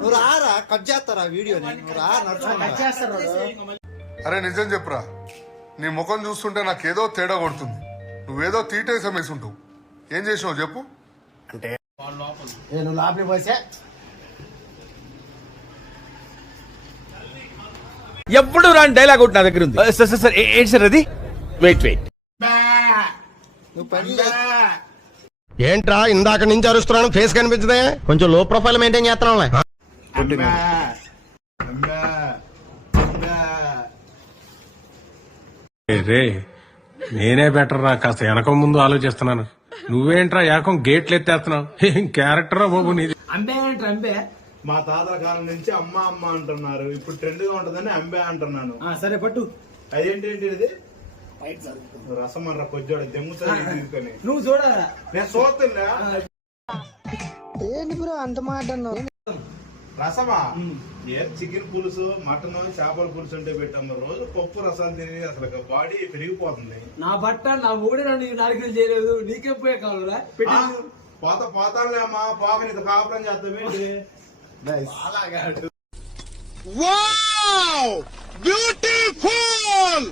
నువ్వు రారా కట్ చేస్తారా వీడియోని నువ్వు రా నడుచుకుంటా. అరే నిజం చెప్పురా, నీ ముఖం చూస్తుంటే నాకేదో తేడా కొడుతుంది. నువ్వేదో తీటేసం వేసుంటావు. ఏం చేసినావు చెప్పు. నువ్వు లోపలికి పోసే ఎప్పుడు రాని డైలాగ్ ఒకటి నా దగ్గర ఉంది. సార్ సార్ ఏంటి సార్ అది? వెయిట్ నువ్వు పని ఏంట్రా ఇందాక నుంచి అరుస్తున్నాను, ఫేస్ కనిపించదే? కొంచెం లో ప్రొఫైల్ మెయింటైన్ చేస్తున్నాం. రే నేనే బెటర్ రా, కాస్త వెనక ముందు ఆలోచిస్తున్నాను. నువ్వేంట్రా ఏకం గేట్లు ఎత్తేస్తున్నావు? ఏం క్యారెక్టరా బాబు నీది. అంబే మా తాతల కాలం నుంచి అమ్మ అమ్మ అంటున్నారు. ఇప్పుడు ట్రెండ్ గా ఉంటదని అంబే అంటున్నాను. సరే పట్టు. అదేంటి ఇది రసం అన్న కొద్దిగా దెంగుతుంది తీసుకొని. నువ్వు చూడరా? నేను చూస్తున్నా. ఏంటి బ్రో అంత మాట అన్నావు? రసమా? ఏ చికెన్ పులుసు, మటన్, చేపల పులుసు ఉంటే పెట్టాము. రోజు పప్పు రసాలు తిని అసలు బాడీ పెరిగిపోతుంది. నా బట్ట నా ఊడి నన్ను 4 కిలో చేయలేదు, నీకే పోయే కావాలరా? పోతానులే అమ్మా, పోకని కాపురం చేస్తామేంటి? బ్యూటిఫుల్